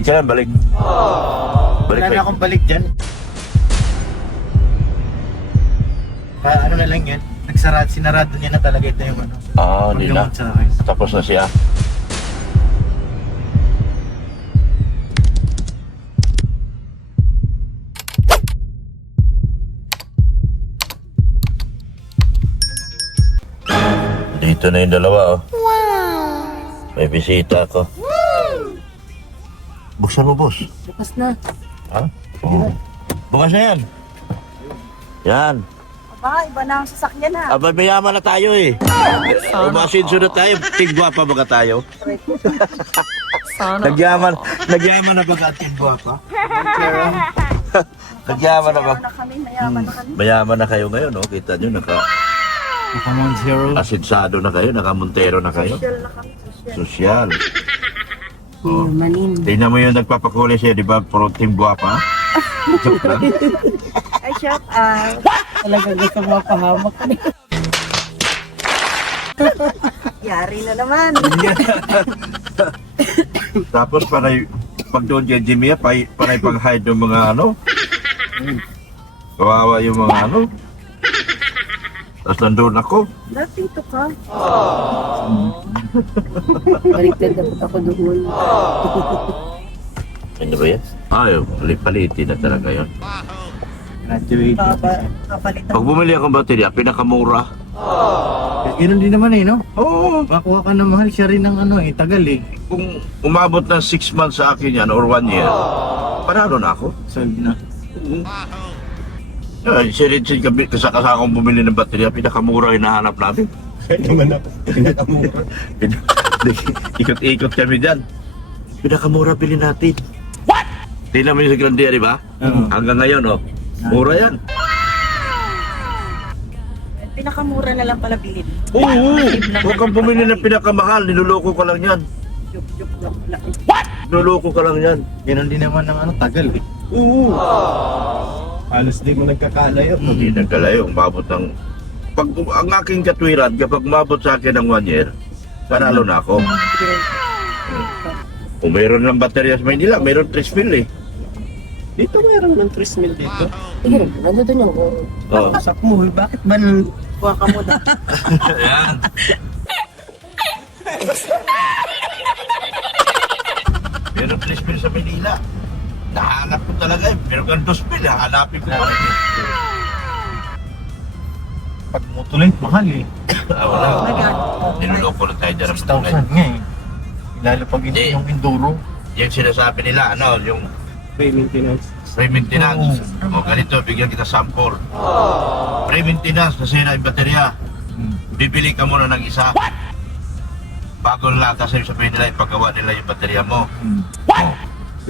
Kailan balik? Balik Wala na akong balik dyan. Ano na lang yan, sinarado niya na talaga ito yung ano. Hindi na. paggamot sa akin. Tapos na siya. Dito na yung dalawa, oh. May bisita ako. Buksan mo, boss. Bukas na. Ha? Oo. Bukas na yan. Yan. Aba, iba na ang sasakyan ha. Aba, mayaman na tayo eh. Umasinso na tayo. Tigwa pa baga tayo? Sana. Nagyaman na baga at tigwa pa? Nagyaman na ba? Mayaman na kami, mayaman na kami. Mayaman na kayo ngayon, no? Kita nyo, Come zero. asidsado na kayo, naka-montero na kayo. Social na kami, social. Sosyal. Manin. Tingnan mo yung nagpapakulay siya, di ba? Puro tigwa pa? Joke lang. Ay, shout out. Talagang gusto mo mapahamak kami. Yari na naman. Tapos panay, pag doon kay Jimmy, panay pag-hide ng mga ano. Kawawa yung mga ano. Tapos nandun ako. Dito ka. Baliktad dapat ako doon. Ano ba yan? Ayaw, palitin na talaga yun. Graduate. Kapalitan. Pag bumili akong baterya, pinakamura. Ganun din naman eh, no? Oo. Makuha ka ng mahal, siya rin ng ano eh, tagal eh. Kung umabot ng 6 months sa akin yan or 1 year, panalo na ako. Solve na. Si Richard, kasakasa akong bumili ng baterya, pinakamura yung nahanap natin. Kaya naman ako, pinakamura. Ikot-ikot kami dyan. Pinakamura bilhin natin. What? Tingnan mo yung sa Grandia, di ba? Oo. Hanggang ngayon, oh. Mura yan. Pinakamura na lang pala bilhin. Oo! Huwag kang bumili ng pinakamahal, niloloko ka lang yan. Yup, lang pala. Niloloko ka lang yan. Ganun din naman ng ano, tagal eh. Oo! Halos di mo nagkakalayo. Hindi nagkalayo, umabot ng... Pag ang aking katwiran, kapag umabot sa akin ng 1 year, panalo na ako. Kung mayroon ng baterya sa Maynila, mayroon 3 mil eh. Dito mayroon ng 3 mil dito. Sige, nandun yung Oo. Sakmo, bakit ba kuha ka muna. Ayan. Meron 3 mil sa Maynila. Nahanap ko talaga eh. Meron kang 2 mil, hahanapin ko pa rin eh. Pag motuloy, mahal eh. Wala. Magkano? Niloloko na tayo dyan ng 6,000 pagkulay. nga eh. Lalo pag Hindi. yung Enduro. Yung sinasabi nila, ano, yung Pay maintenance. pre-maintenance. O ganito, bigyan kita sample. Pre-maintenance, nasira yung baterya. Bibili ka muna ng isa. Bago nalata sa'yo sabihin nila, ipagawa nila yung baterya mo.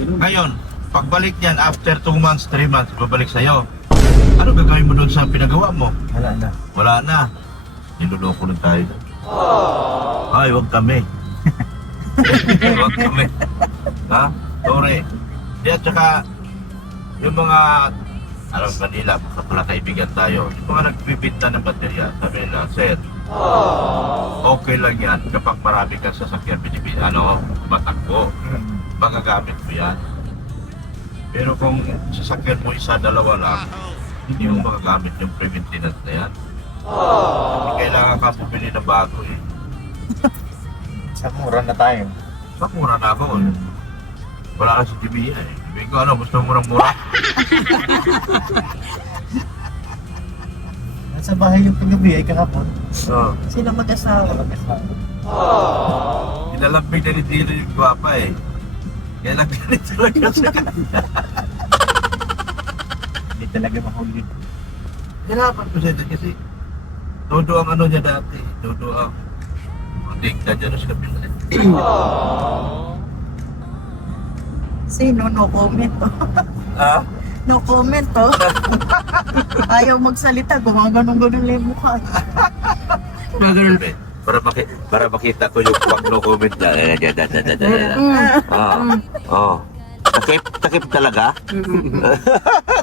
Ngayon, pagbalik niyan, after 2 months, 3 months, babalik sa'yo. Ano gagawin mo doon sa pinagawa mo? Wala na. Wala na. Niloloko na tayo. Ay, wag kami. Wag kami. Ha? Sorry. Di at saka, yung mga, alam Manila, kapala kaibigan tayo, yung mga nagbibinta ng baterya, sabi nila, sir, okay lang yan kapag marami kang sasakyan, matakbo, magagamit mo yan. Pero kung sasakyan mo isa, dalawa lang, hindi mo magagamit yung pre-maintenance na yan. Hindi kailangan ka bumili ng bago eh. Sa mura na tayo. Mura na ako eh. Wala ka si Jimmy eh. Sabi ko, ano, gusto mo murang-mura? Nasa bahay yung paggabi ay kahapon. Oo. Sila mag-asawa. Inalambing na ni Dilo yung gwapa eh. Kaya lang ganito talaga sa kanya. Hindi talaga mahuli. Hirapan ko siya dyan kasi todo ang ano niya dati. Todo ang digda dyan sa kabila. Sino? No comment to. Ha? No comment to. Ayaw magsalita. Gumaganong-ganong lang yung mukha. Gagano'n ba? Para makita ko yung pag no comment na. Takip talaga?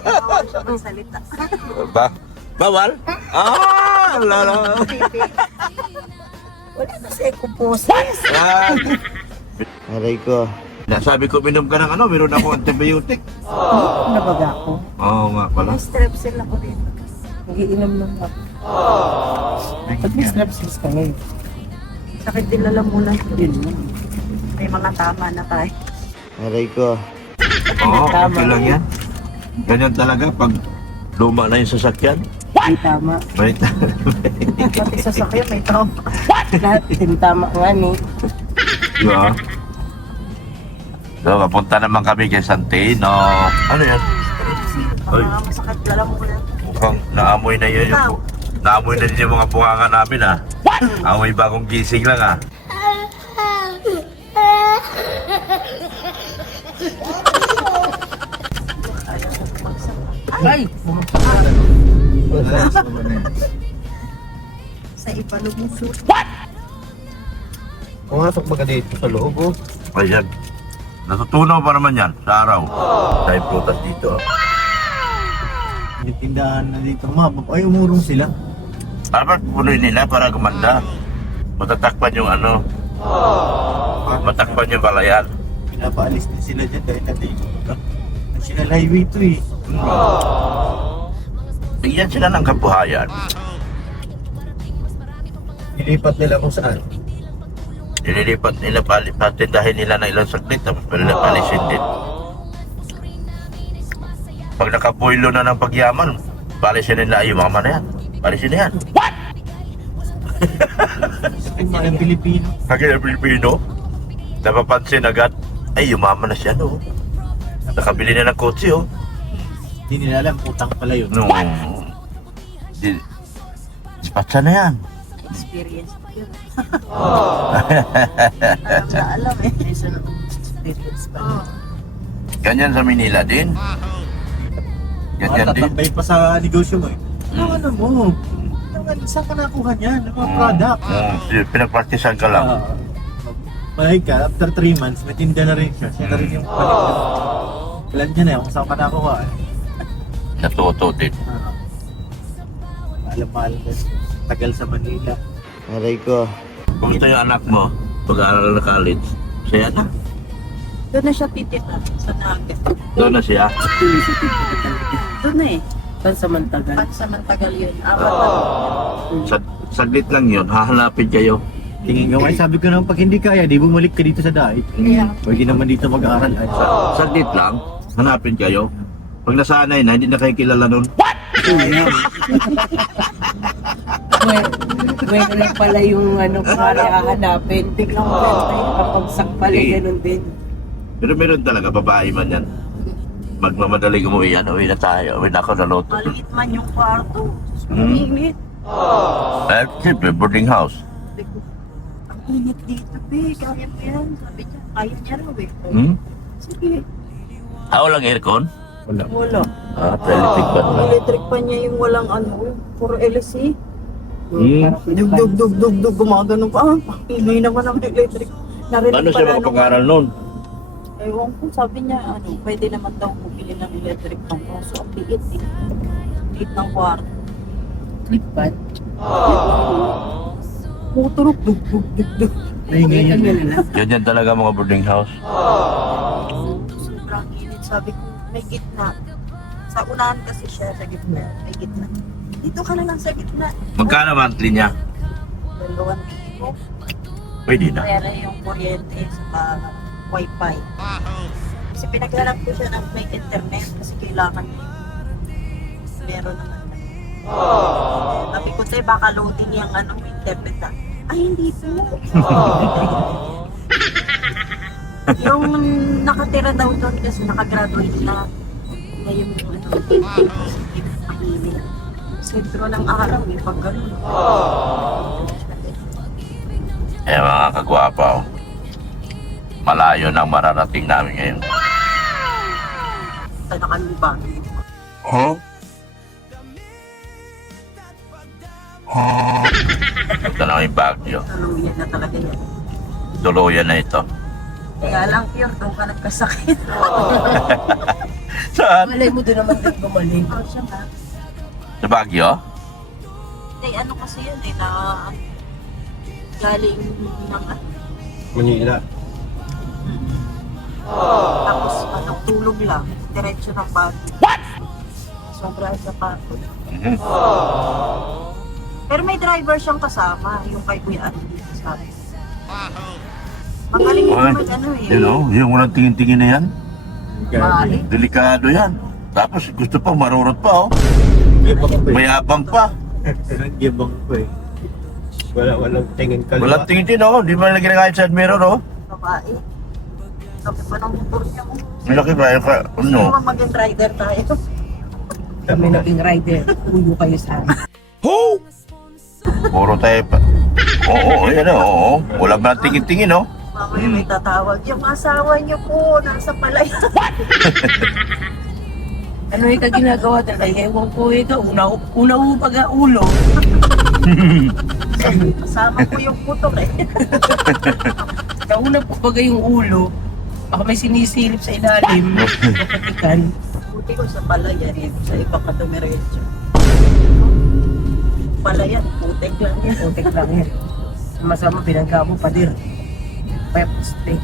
Bawal siya magsalita. Bawal? Lala. Wala na sa eco poses. Aray ko. Sabi ko, minom ka ng ano, meron ako antibiotic. Nabaga ko. Oo nga pala. May strepsil ako rin. Nagiinom lang ako. Ba't may strepsils ka ngayon? Sakit din lalamunan ko. Yun lang. May mga tama na tayo. Aray ko. Oo, okay lang yan. Ganyan talaga pag luma na yung sasakyan. Hindi tama. May Pati sasakyan may tama. Lahat hindi tama nga ni. diba? So, papunta naman kami kay Santino. Ano yan? Ay. Mga masakit lalamunan. Mukhang naamoy na yun yung... Naamoy na din yung mga bunganga namin ha. Amoy bagong gising lang ha. Ay! Sa ipalumuso. Pumasok ba ka dito sa loob, oh? Ayan. Natutunaw pa naman yan sa araw. Dahil prutas dito. May tindahan na dito, ma'am. Ay, umurong sila. Dapat punuin nila para gumanda. Matatakpan yung ano. Matakpan yung balayan. Pinapaalis din sila dyan dahil natin. National highway to eh. Bigyan sila ng kabuhayan. Nilipat nila kung saan. Nililipat nila, patindahin nila na ilang saglit. Palisin din. Pag nakapuilo na ng pagyaman, palisin nila, ay mama na yan. Palisin na yan. Yung mga Pilipino. Kaya ang Pilipino, napapansin agad, ay yumaman na siya no. Nakabili na ng kotse oh. Hindi nila alam, utang pala yun. No. Dispatcha na yan. Experience pa yun. Alam na alam eh. Experience pa. Ganyan sa Manila din. Ganyan din. Matatambay pa sa negosyo mo eh. Ano mo? Saan ka nakuha niyan? Ano mga product? Pinagpartisan ka lang. Malay ka, after 3 months, may tinda na rin siya. Siya na rin yung paligid. Alam niya na kung saan ka nakuha eh. Natuto din. Alam-alam na tagal sa Manila. Aray ko. Kumusta yung anak mo? Pag-aaral na college. Siya na. Doon na siya titira sa Naga. Doon na siya. Doon na eh. Pansamantagal. Pansamantagal yun. Apat na. Saglit lang yun. Hahanapin kayo. Tingin ko, ay sabi ko naman pag hindi kaya, di bumalik ka dito sa dahi. Kaya, Pwede naman dito mag-aaral. Ay, Saglit lang. Hanapin kayo. Pag nasanay na, hindi na kayo kilala nun. Bueno rin pala yung ano, para hahanapin. biglang maganda Kapagsak pala, ganun din. Pero meron talaga, babae man yan. Magmamadaling umuwi yan. Uwi na tayo. Uwi na ako na loto. maliit man yung kwarto. Hmm. Init. Eh, siyempre, boarding house. Sabi ko, ang init dito, be. Kaya mo yan. Sabi niya, kaya niya raw eh. Hmm? Sige. Walang aircon? wala. Wala. Electric ba naman? Electric pa niya yung walang ano, puro LC. Hmm. Dug, gumagano pa. Ingay naman ang electric. Narinig Ano siya pala nung- makapag-aral nun? Ewan ko, sabi niya, ano, pwede naman daw bumili ng electric pang kaso ang liit eh. Liit ng kwarto. Clipad. Muturok, dug. Naingay yan. Ganyan talaga mga boarding house. Sobrang init. Sabi ko, may gitna. Sa unahan kasi siya, sa gitna. May gitna. Dito ka na lang sa gitna. Magkano monthly niya? 2,000. Pwede na. Kaya na yung kuryente sa wifi. Kasi pinaglalak ko siya ng may internet kasi kailangan niya. Meron naman. Sabi ko, tayo baka loading yung ano, internet ah. Ay, hindi po. Yung nakatira daw doon kasi nakagraduate na. Ngayon yung ano, mainit. Sentro ng araw eh, pag gano'n. Eh mga kagwapaw, malayo nang mararating namin ngayon. Ito na kami bago. Huh? Ito na yung Baguio. Tuluyan na talaga yan. Tuluyan na ito. Kaya lang, pure, doon ka nagkasakit. Saan? Malay mo din naman din gumaling. Oh, siya nga. Sa Baguio? Hindi, ano kasi yun eh, na galing ng Manila. Tapos tulog lang, diretso ng bago. What? Sobra sa pagod. Mhm. Pero may driver siyang kasama, yung kay Kuya Ano dito sa akin. Magaling Ay, naman ano eh. you know, yung walang tingin-tingin na yan, Mali. delikado yan. Tapos gusto pa, marurot pa, oh. Gibang ko eh. Mayabang pa. Gibang ko eh. Walang tingin kaliwa. Walang tingin din, oh. Di ba nilagyan ng side mirror, oh? Babae. Sabi pa ng motor niya mo. Malaki ba yung Gusto ano? mo maging rider tayo. Kami naging rider. Uyo kayo sa amin. Puro tayo pa. Oo, yan, oo. Wala ba ng tingin-tingin, oh? Mamaya may tatawag. Yung asawa niyo po, nasa palay. Ano yung ginagawa talaga? Ewan ko ito. Una upag ang ulo. Kasama ko yung putok eh. Nauna po bagay yung ulo. Baka may sinisilip sa ilalim. Kapatikan. Buti ko sa palayan eh. Sa iba ka dumiretso. Palayan, putek lang yan. Putik lang yan. Masama pinangga mo padir. Pepste.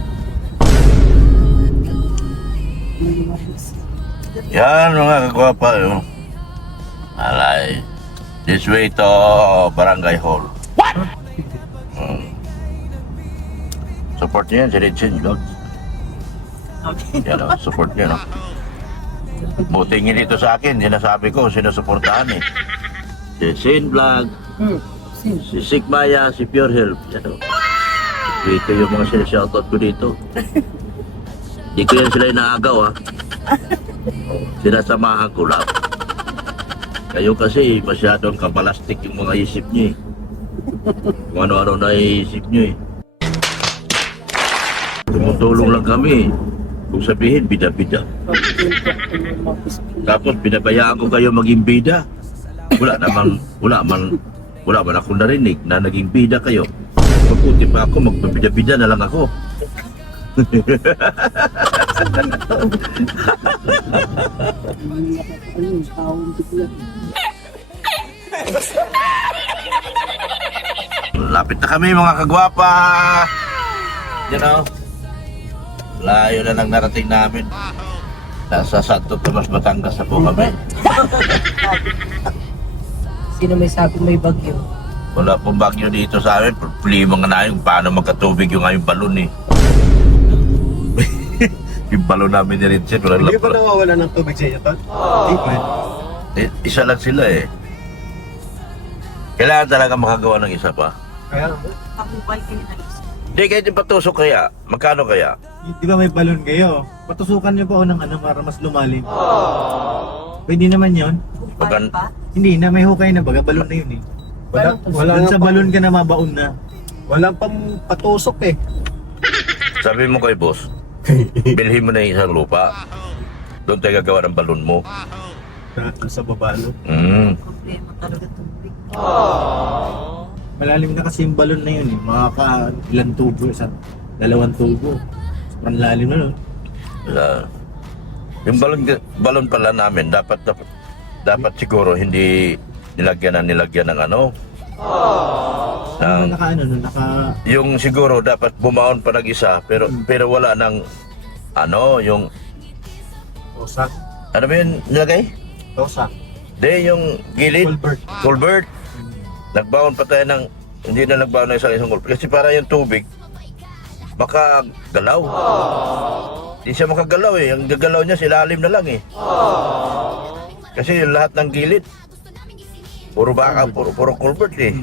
Yan, mga kagwapa, oh. Alay. This way to Barangay Hall. What? Support niyo yan, si Richard, Lord. Okay. Yan, oh, support niyo, no? Buti nyo dito sa akin, sinasabi ko, sinusuportahan eh. Si Sin Vlog, si Sigmaya, si Pure Health. Yan, oh. Dito yung mga sinashoutout ko dito. Di ko yan sila inaagaw, ha? Sinasamahan ko lang. Kayo kasi masyadong kabalastik yung mga isip niyo eh. Kung ano-ano na isip niyo eh. Tumutulong lang kami. Kung sabihin, bida-bida. Tapos binabayaan ko kayo maging bida. Wala man akong narinig na naging bida kayo. Mabuti pa ako, magpabida-bida na lang ako. Lapit na kami mga kagwapa. You know, layo na lang narating namin. Nasa Santo Tomas, Batangas na po kami. Sino may sabi may bagyo? Wala pong bagyo dito sa amin. Problema nga na yung paano magkatubig yung aming balon eh. Yung balon namin ni Richard, wala Hindi ba lang. nawawala ng tubig sa inyo, Tol? Hindi pa. Isa lang sila eh. Kailangan talaga makagawa ng isa pa. Kaya, Kakubay kayo na isa. Hindi, kahit yung patusok kaya. Magkano kaya? di ba may balon kayo? Patusukan niyo po ako ng ano para mas lumalim. Pwede naman yon. Kumpay Magan- pa. Hindi na, may hukay na baga, balon na yun eh. Doon sa balon ka na mabaon na. Walang pang patusok eh. Sabi mo kay boss, bilhin mo na yung isang lupa. Doon tayo gagawa ng balon mo. Sa baba, no? Problema talaga tubig. Malalim na kasi yung balon na yun eh. Makaka ilang tubo, dalawang tubo. Sobrang lalim na nun. Wala. Yung balon pala namin, dapat siguro hindi nilagyan ng ano. Ano naka ano, no? Yung siguro dapat bumaon pa ng isa, pero wala ng ano, yung Tosak. ano ba yun nilagay? Tosak. De, yung gilid, Culvert. culvert. Nagbaon pa tayo ng, hindi na nagbaon ng isang culvert. Kasi para yung tubig, baka galaw. Hindi siya makagalaw eh. Ang gagalaw niya, silalim na lang eh. Kasi yung lahat ng gilid, puro baka, puro culvert eh.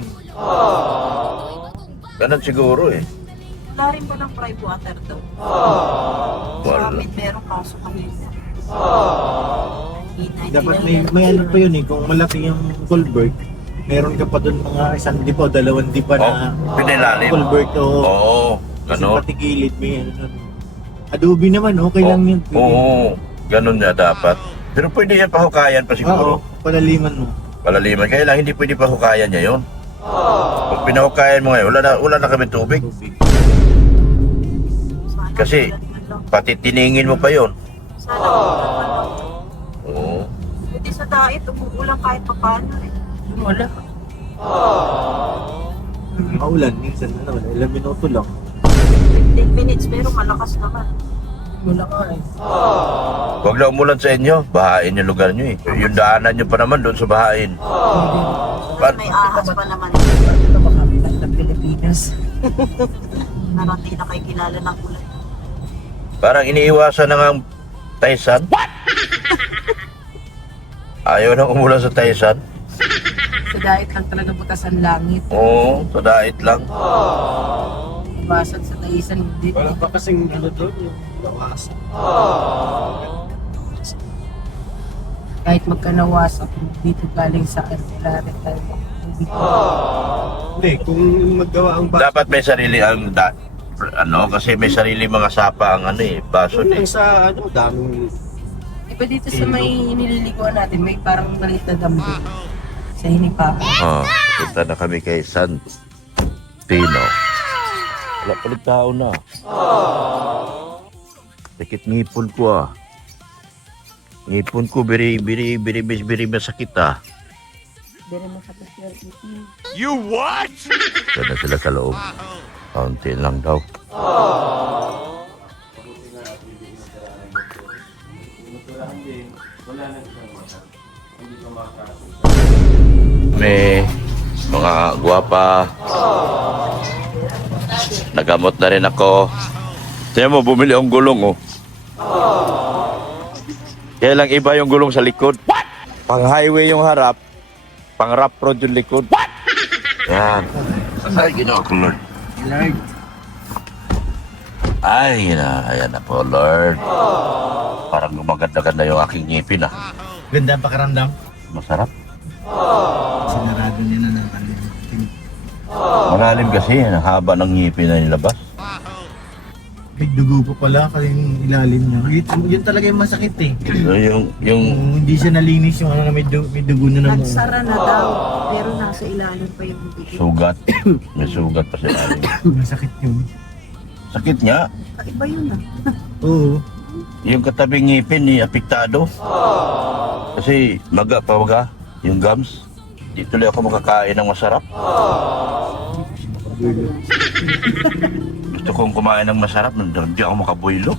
Ganun siguro eh. Wala rin ba ng private water daw? Sa Wala. amin meron kaso kanina. Dapat may ano pa yun eh. Kung malaki yung culvert, meron ka pa doon mga isang dipa o dalawang dipa na Pinilalim. culvert o Oo, kasi ganun. pati gilid may ano. Adobe naman, okay lang yun. Oo, ganun na dapat. Pero pwede yan pahukayan pa Oo, siguro. palaliman mo. Palaliman. Kaya lang hindi pwede pahukayan niya yun. Pag pinahukayan mo ngayon, wala na kami tubig. Sana Kasi- ulan man lang. Pati tiningin mo pa yun. Sana ulan man lang. Oo. Buti sa diet, umuulan kahit pa paano eh. Wala. Maulan, minsan ano, ilang minuto lang. 15 minutes pero malakas naman. Wala ka eh. Huwag na umulan sa inyo. Bahain yung lugar nyo eh. Yung daanan nyo pa naman doon sa bahain. May ahas pa naman. Ito baka ng Pilipinas. Parang di na kayo kilala ng ulan. Parang iniiwasan na nga ang Taisan. Ayaw na umulan sa Taisan. Sa diet lang talaga butas ang langit. Oo, sa dait lang. Basan sa taisan, hindi. Wala pa kasing ano doon, yung lawasan. Kahit magkanawasak, dito galing sa wala rin tayo. Hindi, kung maggawa ang baso. Dapat may sarili ang kasi may sarili mga sapa ang baso Yung eh. sa ano, daming Iba dito sa may nililiguan natin, may parang maliit na dam doon. Sa Hinipa. Punta na kami kay San Tino. Wala palit tao na. Sakit ngipon ko Ngipon ko biri masakit Pero masakit yung ipin. Doon na sila sa loob. Kaunti lang daw. May mga gwapa. Nagamot na rin ako. Tingnan mo, bumili akong gulong Kaya lang iba yung gulong sa likod. Pang highway yung harap, pang rough road yung likod. Yan. Ay, ginawa ko, Lord. Lord. Ay, ayan na po, Lord. Parang gumaganda-ganda yung aking ngipin, Ganda ang pakiramdam. Masarap. Sinarado niya na ng ano. Malalim kasi, ang haba ng ngipin na nilabas. May dugo pa pala kasi yung ilalim niya. Yun talaga yung masakit eh. So, yung Kung hindi siya nalinis yung ano na may dugo na naman. Nagsara na daw. Pero nasa ilalim pa yung bibig. sugat. May sugat pa sa ilalim. Masakit yun. Sakit nga. Iba yun ah. Oo. Yung katabing ngipin ni apektado. Kasi maga pa maga, yung gums. Di tuloy ako makakain ng masarap. Gusto kong kumain ng masarap, hindi ako makabuelo.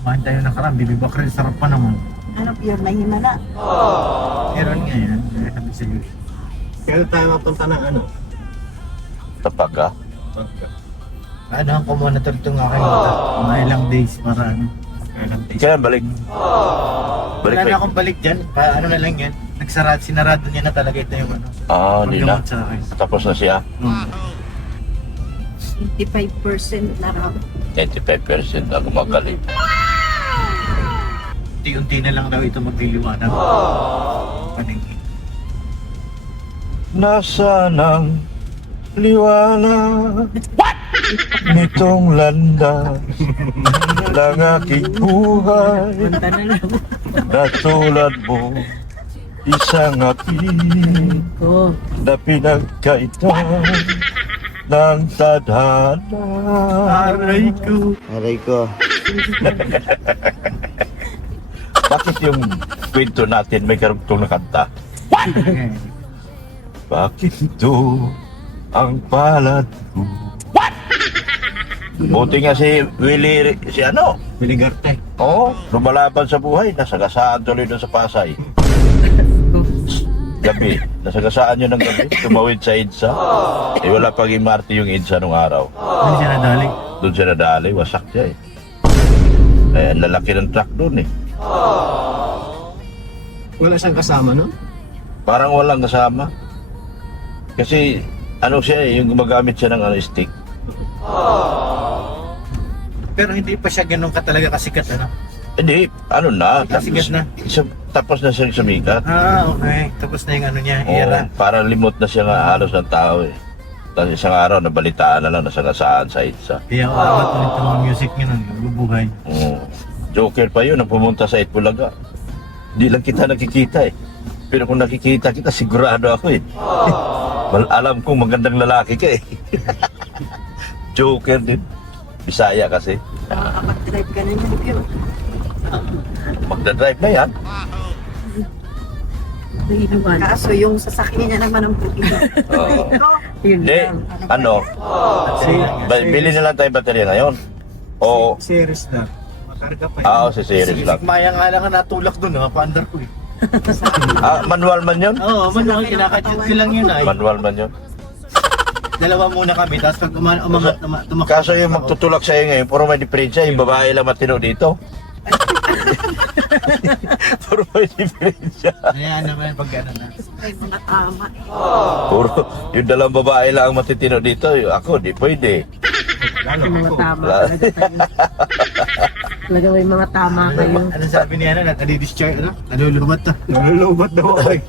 Kumain tayo ng karam, bibi bakre, sarap pa naman. Ano, pure na himala. Meron nga yan. Sabi sa'yo. kaya tayo mapunta ng ano. Tapaga. Ano ang kumonitor itong aking mata? Mga ilang days para ano. Ilang days. Kaya balik. Balik Wala na ba? akong balik dyan. Ano na lang yan. Sinarado niya na talaga ito yung ano. Hindi na. paggamot sa akin. Tapos na siya. 25% na raw. 95% na gumagaling. Unti-unti na lang daw ito magliliwanag. Paningin. Nasaan ang liwanag nitong landas ng aking buhay Punta na lang. na tulad mo isang api Oo. na pinagkaitan ng tadhana. Aray ko. Aray ko. Bakit yung kwento natin may karugtong na kanta? Bakit ito ang palad ko? Buti nga si Willie, Biligarte. Oo, lumalaban sa buhay, nasagasaan tuloy doon sa Pasay. Gabi, nasagasaan yun ng gabi, tumawid sa EDSA. Wala pang imarte yung EDSA nung araw. Ano siya nadali? Doon siya nadali, wasak siya ang lalaki ng truck doon Wala siyang kasama, no? Parang walang kasama. Kasi, yung gumagamit siya ng stick. Pero hindi pa siya ganun katalaga kasikat ano? Hindi, Sikat na. Tapos na siya sumikat. Okay. Tapos na yung ano niya, Oo, era. parang limot na siya nga halos ng tao Tapos isang araw, nabalitaan na lang, nasagasaan sa EDSA. Kaya awat ulit yung mga music niya nun, bubuhay. Oo. Joker pa yun, ang pumunta sa Itbulaga. Hindi lang kita nakikita Pero kung nakikita kita, sigurado ako Alam kong magandang lalaki ka Joker din. Bisaya kasi. Makakapag-drive ka na niyan, pure. Magdadrive na yan. Kaso yung sasakyan niya naman ang puti. Oo. Yun Hindi, lang. ano, Kasi, bili na lang tayo baterya ngayon. Oo. Series na. Makarga pa Oo, si series lang. Maya nga lang ang natulak doon, paandar ko eh. Manual man yun? Oo, manual, kinakachit ko lang yun ay. Manual man yun. Dalawa muna kami, tapos pag umangat, tumakbo. Kaso yung magtutulak sa'yo ngayon, puro may diferensya. Yung babae lang matino dito. Puro may diferensya. Ayan naman, pag gano'n na. May mga tama eh. Puro, yung dalawang babae lang ang matitino dito. Ako, di pwede. Lalo Yung mga ako. tama talaga tayo. Talaga may mga tama kayo. Ano sabi niya na, nadi-discharge, ano? Nalulubat na. Nalulubat daw ako eh.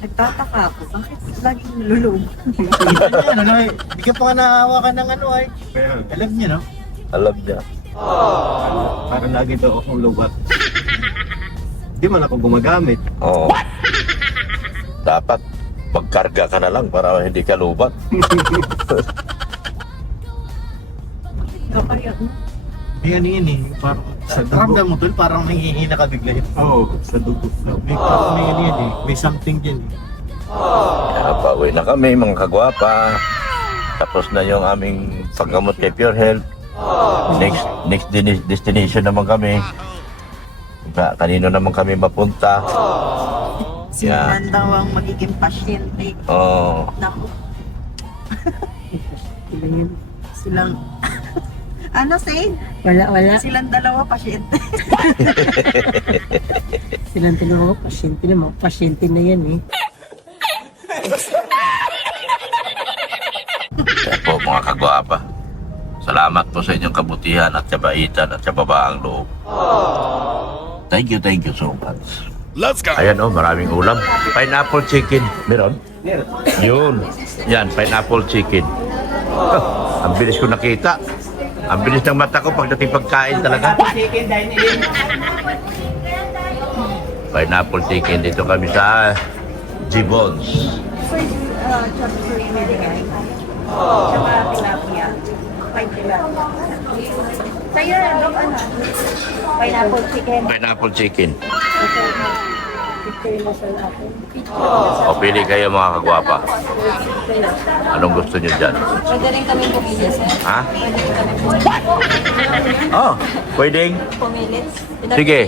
Nagtataka ako, bakit laging nilulubog? Ano, hindi ka pa nga nahawakan ng ano ay. Kaya, Alam niya, no? Alam niya. parang lagi daw akong lubat. Di man ako gumagamit. Oo. Dapat magkarga ka na lang para hindi ka lubat. Kapag May ano yun eh, parang sa ramdam mo doon, parang nangihina ka bigla yun. Oo, sa dugo. May parang may ano yun eh, may something dyan eh. Kaya pauwi na kami mga kagwapa. Tapos na yung aming paggamot kay Pure Health. Next destination naman kami. Kanino naman kami mapunta. simulan daw ang magiging pasyente. Oo. Naku. Silang, ano say? Wala. Silang dalawa pasyente. Silang tinuro, pasyente na. Pasyente na yan eh. Kaya po mga kagwapa. Salamat po sa inyong kabutihan at kabaitan at kababaang loob. Thank you so much. Let's go. Ayan oh, maraming ulam. Pineapple chicken. Meron? Yun. Yan, pineapple chicken. Oh, ang bilis ko nakita. Ang bilis ng mata ko pagdating pagkain talaga. Pineapple chicken. Dito kami sa Gibbons. Chapsuy medical. Tsaka tilapia. May tilapia. Sa'yo, Rob, ano? Pineapple chicken. Pineapple chicken. Picture mo sa natin. O pili kayo mga kagwapa. Anong gusto nyo dyan? Pwede rin kami pumili, sir. Ha? Pwede rin kami pumili. Oh, pwedeng. Pumili. Sige,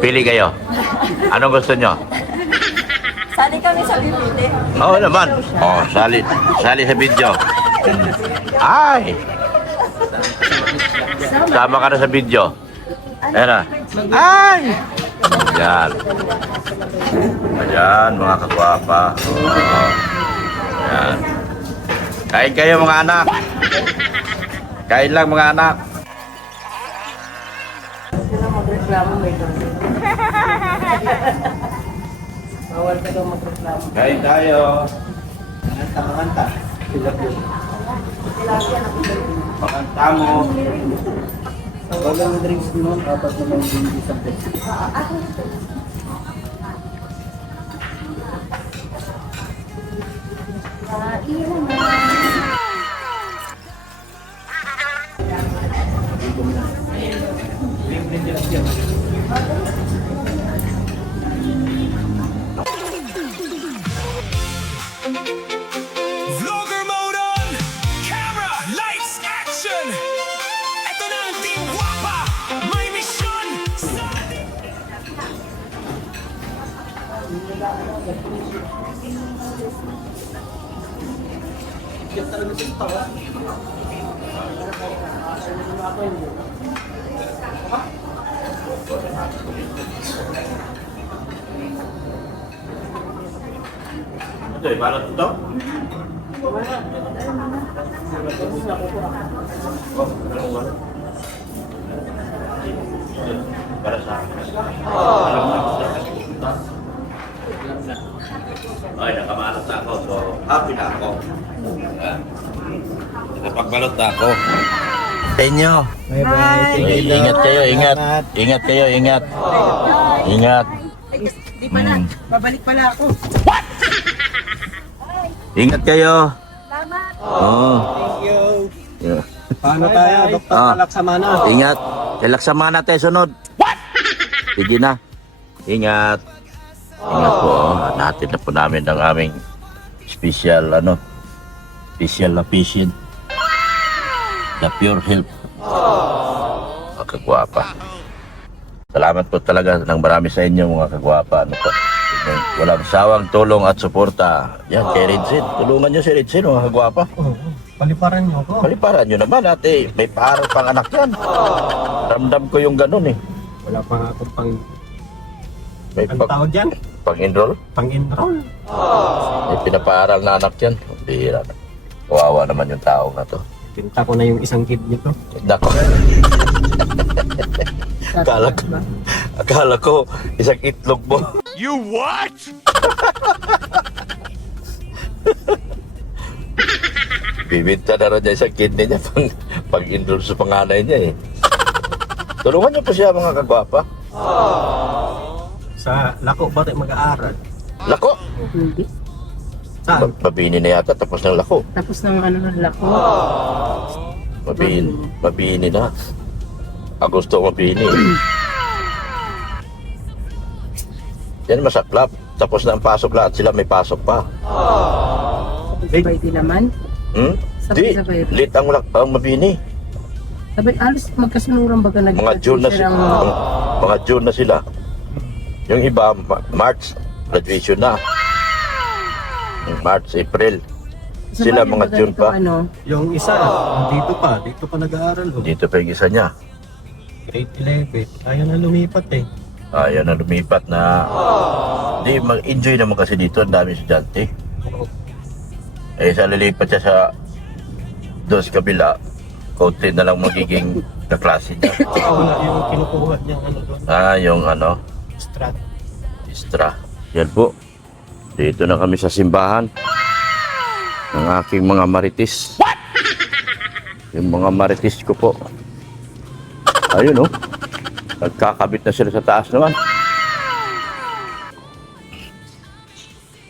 pili kayo. Anong gusto nyo? Sali kami sa bibili. Oo naman. Oh, sali sa video. Ay! Sama ka na sa video. Ayan na. Ay! Ayan. Ayan, mga kagwapa. Oh. Ayan. Kain kayo mga anak. Kain lang mga anak. Sila magreklamo may gawin. Bawal ka daw magreklamo. Kain tayo. Manganta. Pakanta mo. Walang drinks noon, dapat naman hindi isang beses. Vlogger mode on. Camera, lights, action. Ito na ang Team Guapa. May misyon. Ito, balot ito? Para sa akin. Ay, nakabalot na ako. So, happy na ako. Nakapagbalot na ako. Sa inyo. Bye-bye. Ingat kayo, ingat. Ingat kayo, ingat. Ingat. Ay, di pala. Mm. Babalik pala ako. Ingat kayo. Salamat. Oo. Yeah. Paano tayo, Dr. Ah. Kalaksamana? Ingat. Kailaksama natin sunod. Sige na. Ingat. Ingat po. Natin na po namin ang aming special na patient. The Pure Health. kagwapa. Salamat po talaga ng marami sa inyo mga kagwapa. Ano po? Walang sawang tulong at suporta. Yan, kay Rinsin. Tulungan nyo si Rinsin mga kagwapa. Oo, paliparan niyo ako. Paliparan nyo naman ate. May parang pang anak yan. Ramdam ko yung ganun eh. Wala pa nga akong May ang tawag dyan? pang-enroll. Pang-enroll. May pinapaaral na anak yan. Bihira na. Kawawa naman yung tao na to. Pinta ko na yung isang kidney ko. Nako. Akala ko isang itlog mo. You what? Bibinta na rin niya isang kidney niya pag-enroll sa panganay niya eh. Tulungan niyo po siya mga kagwapa. Sa lako ba tayo mag-aaral? Lako. Hindi. Saan? Mabini na yata tapos ng lako. Tapos ng ano ng lako. Mabini na. Agosto mabini. Yan masaklap. Tapos na ang pasok lahat sila may pasok pa. Sabay din naman. Sabay. Late ang mabini. Sabay, alos magkasunuran baga Mga June na sila. Mga June na sila. Yung iba, March, graduation na. March, April. Sila mga June pa. Ano, Yung isa, dito pa nag-aaral. Oh. Dito pa yung isa niya. Grade 11. Ayaw na lumipat eh. Ayaw na lumipat na. Hindi, mag-enjoy naman kasi dito. Ang dami estudyante. Eh, sa lilipat siya sa doon sa kabila, konti na lang magiging kaklase niya. Wala yung kinukuha niyang ano doon. Yung ano, Strat. Istra. Yan po. Dito na kami sa simbahan ng aking mga marites. Yung mga marites ko po. Ayun oh. Nagkakabit na sila sa taas naman.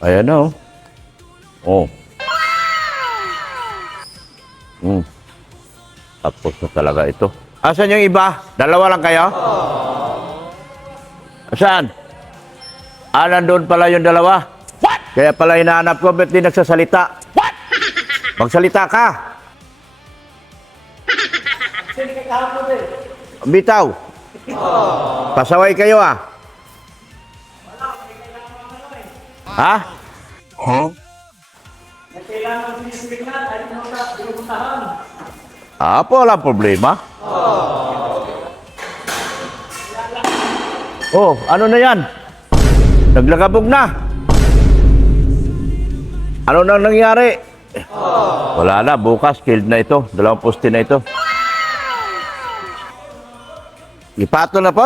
Ayan na oh. Oh. Tapos na talaga ito. Asan yung iba? Dalawa lang kayo? Saan? Nandun pala yung dalawa. What? Kaya pala hinahanap ko, ba't di nagsasalita? What? Magsalita ka. Bitaw. Pasaway kayo ah. Ha? Huh? Po, walang problema. Oh, ano na yan? Naglagabog na. Ano nang nangyari? Wala na, bukas, killed na ito. 2 poste na ito. Gipatol na po?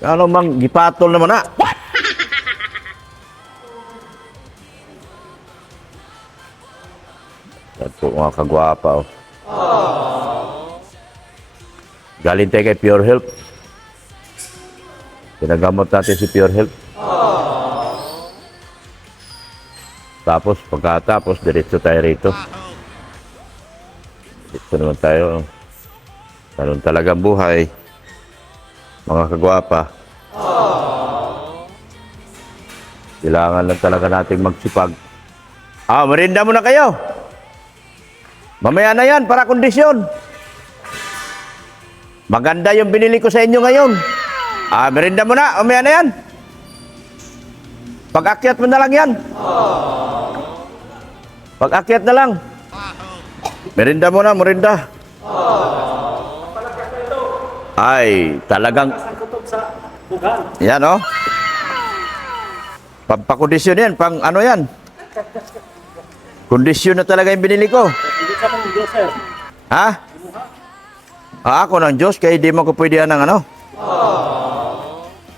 Ano mang gipatol naman na? What? Yan po mga kagwapa. Oh. Galing tayo kay Pure Health. Pinagamot natin si Pure Health. Tapos, pagkatapos, diretso tayo rito. Diretso naman tayo. Ganun talagang buhay. Mga kagwapa. Kailangan lang talaga natin magsipag. Merinda muna kayo. Mamaya na yan, para kondisyon. Maganda yung binili ko sa inyo ngayon. Merinda mo na, umaya na yan. Pag-akyat mo na lang yan. Pag-akyat na lang. Merinda mo na, merinda. Ay, talagang... Yan, oh. Pampakondisyon yan, pang ano yan. Kondisyon na talaga yung binili ko. Ha? Ako ng Diyos, kaya di mo ko pwede ng ano?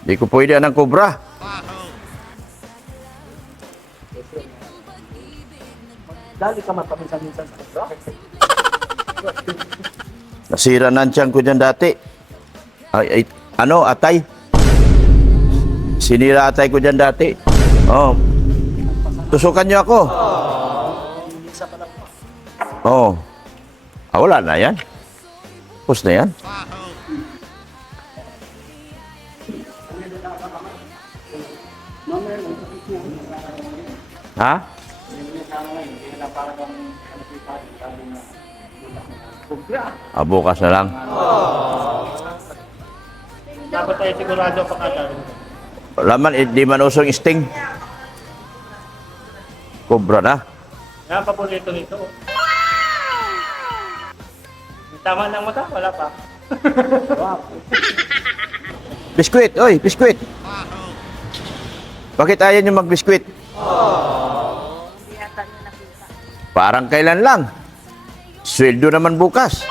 Di ko pwede ng kubra. Dali ka mataminsan-minsan sa kubra? Nasira na ang tiyan ko dyan dati. Atay? Sinira atay ko dyan dati. Oh. Tusukan niyo ako. Oh. Wala na yan. Tapos na yan. Ha? Bukas na lang. Dapat tayo sigurado pakatawin. Wala man, di man usong sting. Cobra na. Yan, paborito nito. Tama ng mata, wala pa. Biskwit, oy, biskwit. Bakit ayaw nyo magbiskwit? Hindi yata niya nakita. Parang kailan lang. Sweldo naman bukas.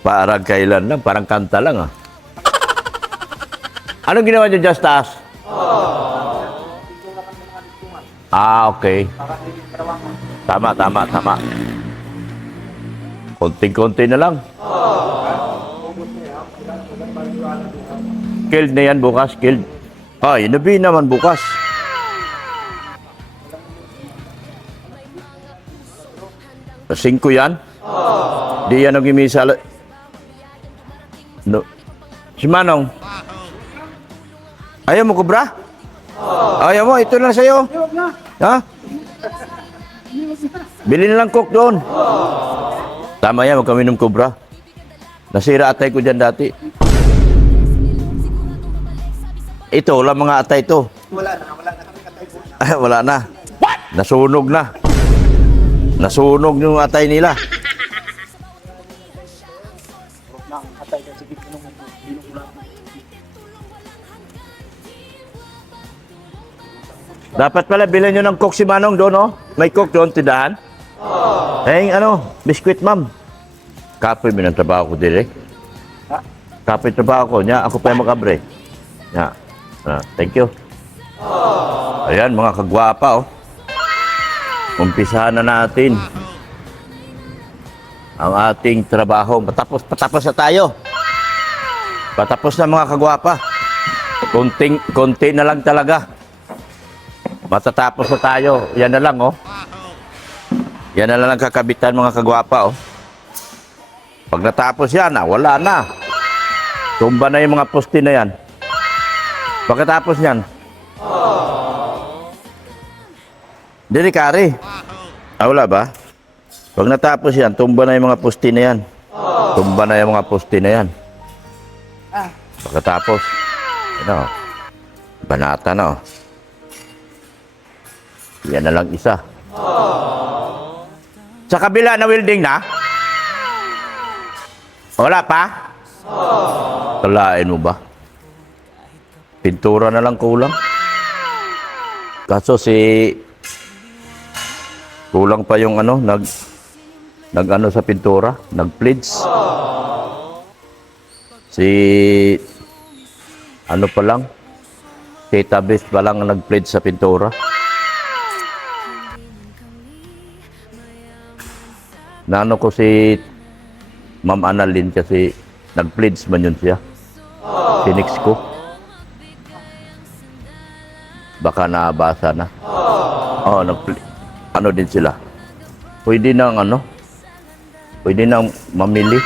Parang kailan lang, parang kanta lang ah. Anong ginawa nyo dyan sa taas? Okay. Tama. Konting-konti na lang. Killed na yan bukas, killed. Inabi naman bukas. Singko yan? Di yan ang gimisa. No. Si Manong? Ayaw mo, Cobra? Ayaw mo, ito lang sa'yo. Ha? Bili na lang coke doon. Tama yan, magkaminom Cobra. Nasira atay ko dyan dati. Ito, wala mga atay ito. Wala na kami atay po. Wala na. What? Nasunog na. Nasunog yung atay nila. Dapat pala bilhin nyo ng coke si Manong doon, oh. May coke doon, tindahan. Biskuit, ma'am. Kapoy, minantrabaho ko direct. Kapoy trabaho ko. Nya, ako pa yung makabre. Nya. Thank you. Ayan, mga kagwapa, oh. Umpisahan na natin ang ating trabaho. Patapos na tayo. Patapos na, mga kagwapa. Konti na lang talaga. Matatapos na tayo. Yan na lang, oh. Yan na lang ang kakabitan, mga kagwapa, oh. Pag natapos yan, wala na. Tumba na yung mga poste na yan. Pagkatapos yan, Dirikari. Wala ba? Pag natapos yan, tumba na yung mga poste na yan. Tumba na yung mga poste na yan. Pagkatapos, banata na, oh. Yan na lang isa. Sa kabila na welding na? Wala pa? Kalain mo ba? Pintura na lang kulang. Kaso kulang pa yung nag sa pintura, nag-pledge. Pa lang, database pa lang nag-pledge sa pintura. Naano ko si Ma'am Annalyn kasi nag-pledge man yun siya. Sinix ko. Baka nabasa na. Din sila. Pwede nang mamili.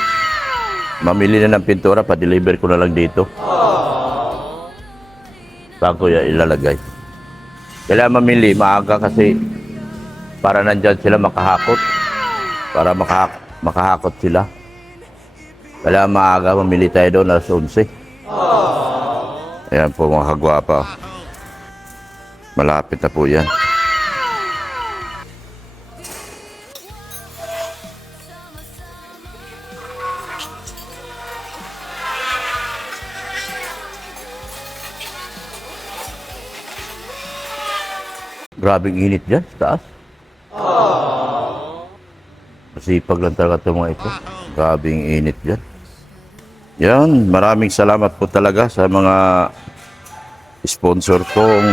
Mamili na ng pintura, pa-deliver ko na lang dito. Saan ko yan ilalagay? Kailangan mamili, maaga kasi para nandyan sila makahakot. Para makahakot sila. Kailangan maaga, mamili tayo doon alas 11. Ayan po, mga kagwapa. Malapit na po yan. Grabing init dyan sa taas. Masipag lang talaga itong mga ito. Grabing init dyan. Yan, maraming salamat po talaga sa mga sponsor kong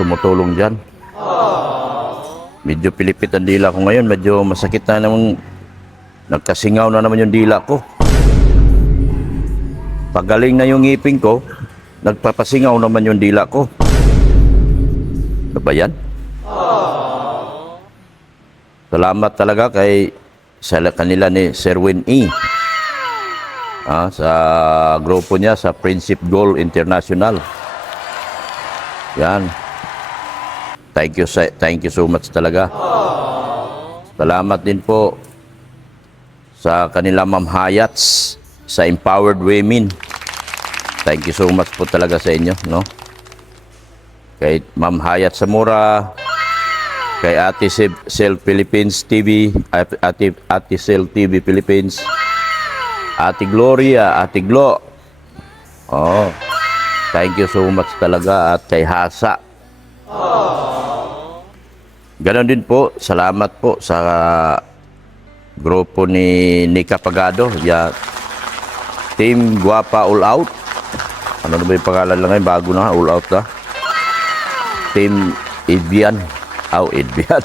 tumutulong dyan. Medyo pilipit ang dila ko ngayon. Medyo masakit na naman. Nagkasingaw na naman yung dila ko. Pagaling na yung ngipin ko, nagpapasingaw naman yung dila ko. Ano ba yan? Salamat talaga sa kanila ni Sir Win E. Sa grupo niya sa Friendship Goal International. Yan. Thank you so much talaga. Salamat din po sa kanila Ma'am Hayats sa Empowered Women. Thank you so much po talaga sa inyo, no? Kay Ma'am Hayat Zamora, kay Ate Sel Philippines TV, Ate Sel TV Philippines, Ate Gloria, Ate Glo. Oh, thank you so much talaga, at kay Hasa. Ganon din po, salamat po sa grupo ni Nika Pagado, Team Guapa All Out. Ano na ba yung pangalan lang ngayon? Bago na, All Out na. Team Edbian. Edbian.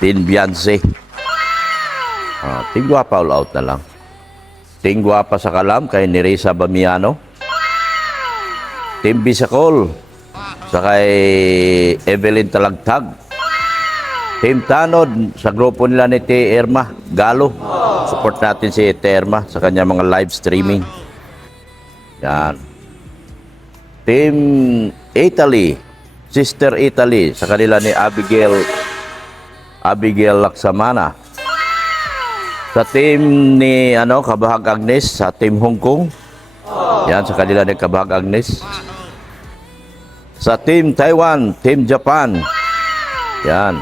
Team Beyonce. Team Guapa All Out na lang. Team Guapa sa Kalam kay Neresa Bamiano. Team Bisacol sa kay Evelyn Talagtag. Team Tanod sa grupo nila ni T. Irma Galo. Support natin si T. Irma sa kanya mga live streaming. Yan. Team Italy, Sister Italy, sa kanila ni Abigail Laksamana. Sa team ni Kabahag Agnes, sa team Hong Kong. Yan, sa kanila ni Kabahag Agnes. Sa team Taiwan, team Japan. Yan.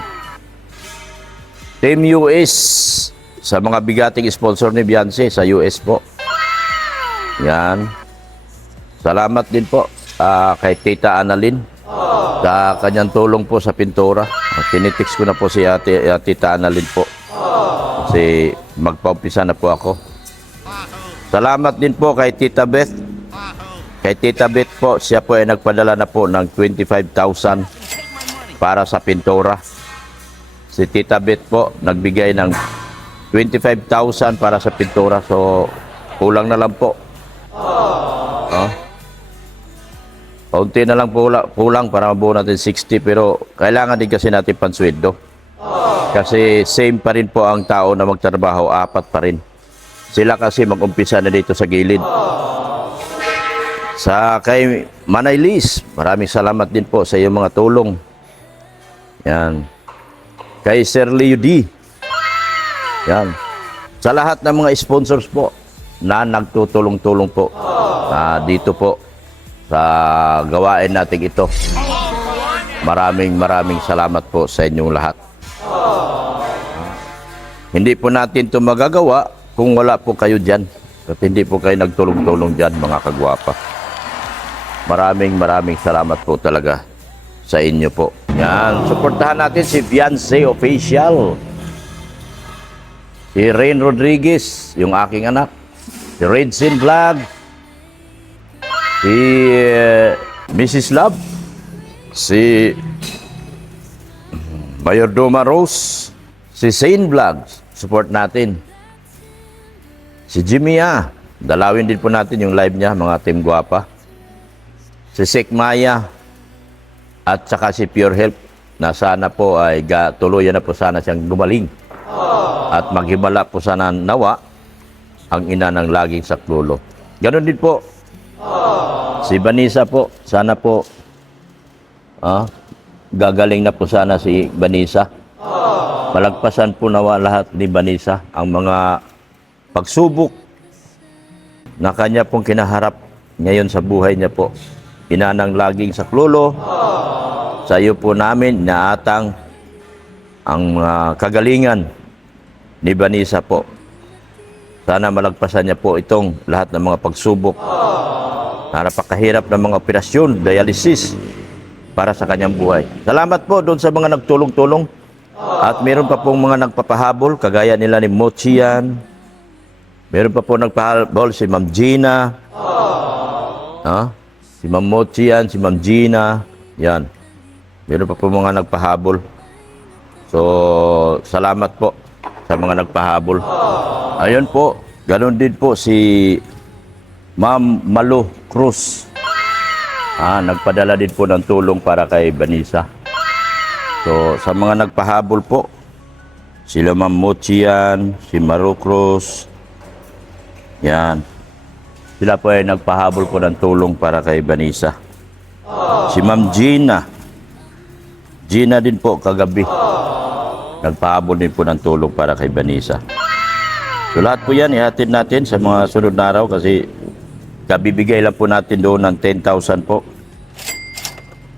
Team US, sa mga bigating sponsor ni Beyonce sa US po. Yan. Salamat din po kay Tita Annalyn sa kanyang tulong po sa pintura. Tinitix ko na po si Tita Annalyn po. Kasi magpaumpisa na po ako. Salamat din po kay Tita Beth. Kay Tita Beth po, siya po ay nagpadala na po ng 25,000 para sa pintura. Si Tita Beth po nagbigay ng 25,000 para sa pintura. So, kulang na lang po. Kaunti na lang kulang para mabuo natin 60, pero kailangan din kasi natin pansweldo. Kasi same pa rin po ang tao na magtrabaho, 4 pa rin. Sila kasi mag-umpisa na dito sa gilid. Sa kay Manay Liz, maraming salamat din po sa iyong mga tulong. Yan. Kay Sir Leo D. Yan. Sa lahat ng mga sponsors po na nagtutulong-tulong po dito po sa gawain natin ito. Maraming salamat po sa inyong lahat. Hindi po natin ito magagawa kung wala po kayo dyan. At hindi po kayo nagtulong-tulong dyan, mga kagwapa. Maraming salamat po talaga sa inyo po. Yan, suportahan natin si Beyonce Official. Si Rain Rodriguez, yung aking anak. Si Redsin Vlog. Si Mrs. Love. Si Mayordoma Rose. Si Zane Vlogs. Support natin. Si Jimmy dalawin din po natin yung live niya, mga Team Guapa. Si Sek Maya. At saka si Pure Health na sana po ay tuluyan na po sana siyang gumaling. At maghimala po sana nawa ang ina ng laging saklolo. Ganon din po. Si Vanessa po, sana po gagaling na po sana si Vanessa. Malagpasan po nawa lahat ni Vanessa ang mga pagsubok na kanya pong kinaharap ngayon sa buhay niya po. Ina ng laging saklolo. Sa iyo po namin naatang ang kagalingan ni Vanessa po. Sana malagpasan niya po itong lahat ng mga pagsubok. Napakahirap ng mga operasyon, dialysis para sa kanyang buhay. Salamat po doon sa mga nagtulong-tulong. At meron pa pong mga nagpapahabol, kagaya nila ni Mochian. Meron pa po nagpahabol si Ma'am Gina. Si Ma'am Mochian, si Ma'am Gina. Yan. Meron pa po mga nagpahabol. So, salamat po sa mga nagpahabol. Ayun po, ganoon din po si Ma'am Malu Cruz. Nagpadala din po ng tulong para kay Vanessa. So, sa mga nagpahabol po, sila Ma'am Mochian, si Maru Cruz. Yan. Sila po ay nagpahabol po ng tulong para kay Vanessa. Si Ma'am Gina. Gina din po kagabi. nagpahabol din po ng tulong para kay Vanessa. So lahat po yan, ihatid natin sa mga sunod na araw kasi kabibigay lang po natin doon ng 10,000 po.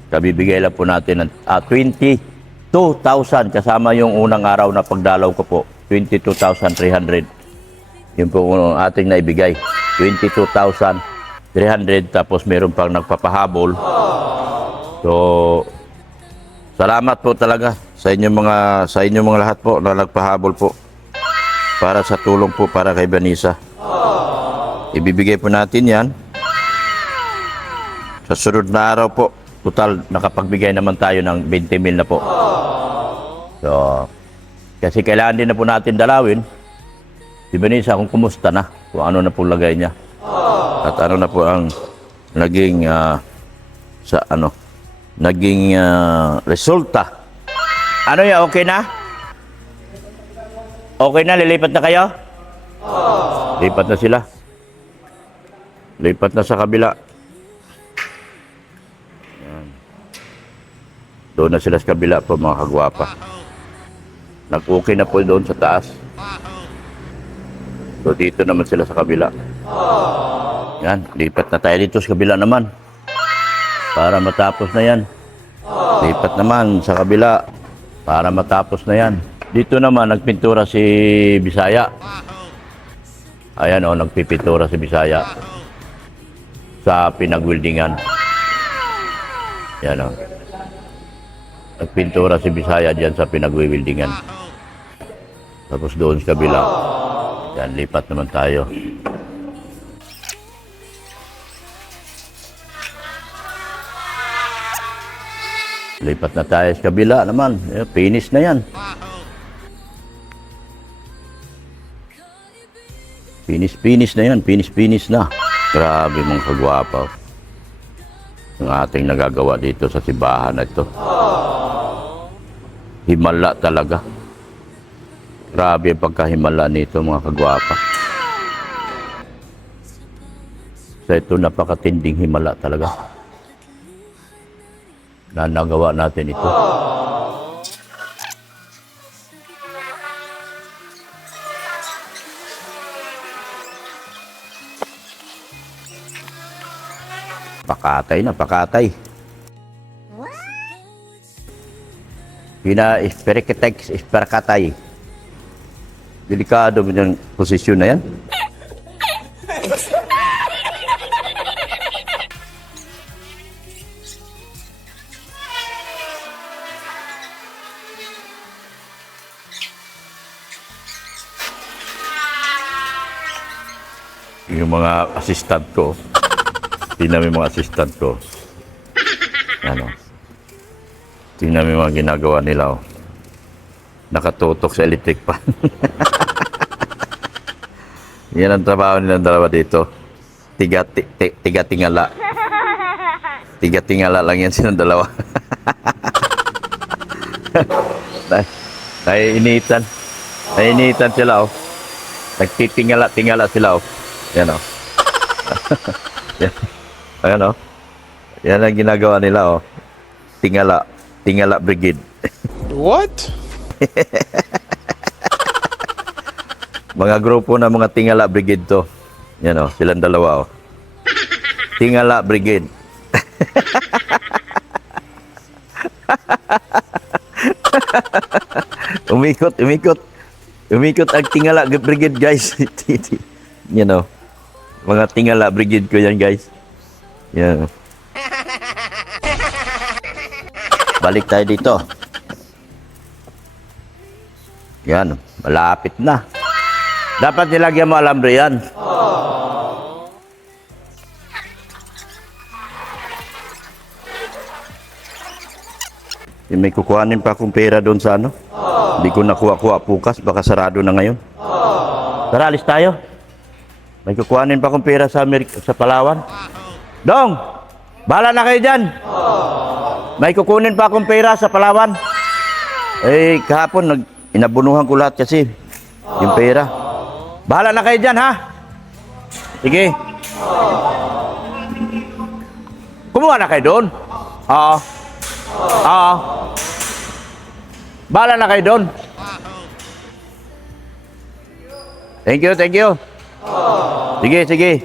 Kabibigay lang po natin ng 22,000 kasama yung unang araw na pagdalaw ko po. 22,300. Yun po ang ating naibigay. 22,300 tapos meron pang nagpapahabol. So, salamat po talaga sa inyong mga lahat po na nagpahabol po para sa tulong po para kay Vanessa. Ibibigay po natin yan sa sunod na araw po. Total, nakapagbigay naman tayo ng 20,000 na po. So, kasi kailangan din na po natin dalawin si Vanessa kung kumusta na, kung ano na po lagay niya. At ano na po ang naging resulta. Ano yan, okay na? Okay na, lilipat na kayo? Lipat na sila. Lipat na sa kabila. Yan. Doon na sila sa kabila po mga kagwapa. Nag-okay na po doon sa taas. So dito naman sila sa kabila. Yan, lipat na tayo dito sa kabila naman. Para matapos na yan. Lipat naman sa kabila. Para matapos na yan. Dito naman nagpintura si Bisaya. Ayan o, nagpipintura si Bisaya. Sa pinagwildingan. Yan o. Nagpintura si Bisaya dyan sa pinagwildingan. Tapos doon sa kabila. Yan, lipat naman tayo. Lipat na tayo sa kabila naman. Finish na yan. Finish na yan. Finish na. Grabe mga kagwapaw. Ang ating nagagawa dito sa simbahan na ito. Himala talaga. Grabe ang pagkahimala nito mga kagwapa. Sa ito napakatinding himala talaga. Na nagawa natin ito. Pakatay na, pakatay. Pina-isperiketex, isperkatay. Delikado mo yung posisyon na yan. Yung mga assistant ko, tingnan mo yung mga assistant ko. Ano? Tingnan mo yung mga ginagawa nila. Oh. Nakatutok sa electric pan. Yan ang trabaho nilang dalawa dito. Tiga-tingala. Tiga-tingala lang yan silang dalawa. Naiinitan. Naiinitan sila, oh. Nagtitingala-tingala sila, oh. Yan, oh. Yan. Ayan, oh. Yan ang ginagawa nila, oh. Tingala. Tingala Brigade. What? Mga grupo na mga Tingala Brigade to. Yan, oh. Silang dalawa, oh. Tingala Brigade. Umikot ang Tingala Brigade, guys. Yan, oh. Mga Tingala Brigade ko yan, guys. Yan. Balik tayo dito. Yan, malapit na. Dapat nilagyan mo alambre yan. May kukuhanin pa akong pera doon sa ano. Hindi ko nakuha-kuha bukas, baka sarado na ngayon. Tara, alis tayo. May kukuhanin pa akong pera sa Palawan. Dong! Bahala na kayo dyan! May kukunin pa akong pera sa Palawan. Eh, kahapon, inabunuhan ko lahat kasi yung pera. Bahala na kayo dyan, ha? Sige. Kumuha na kayo doon. Oo. Oo. Bahala na kayo doon. Thank you, thank you. Sige, sige.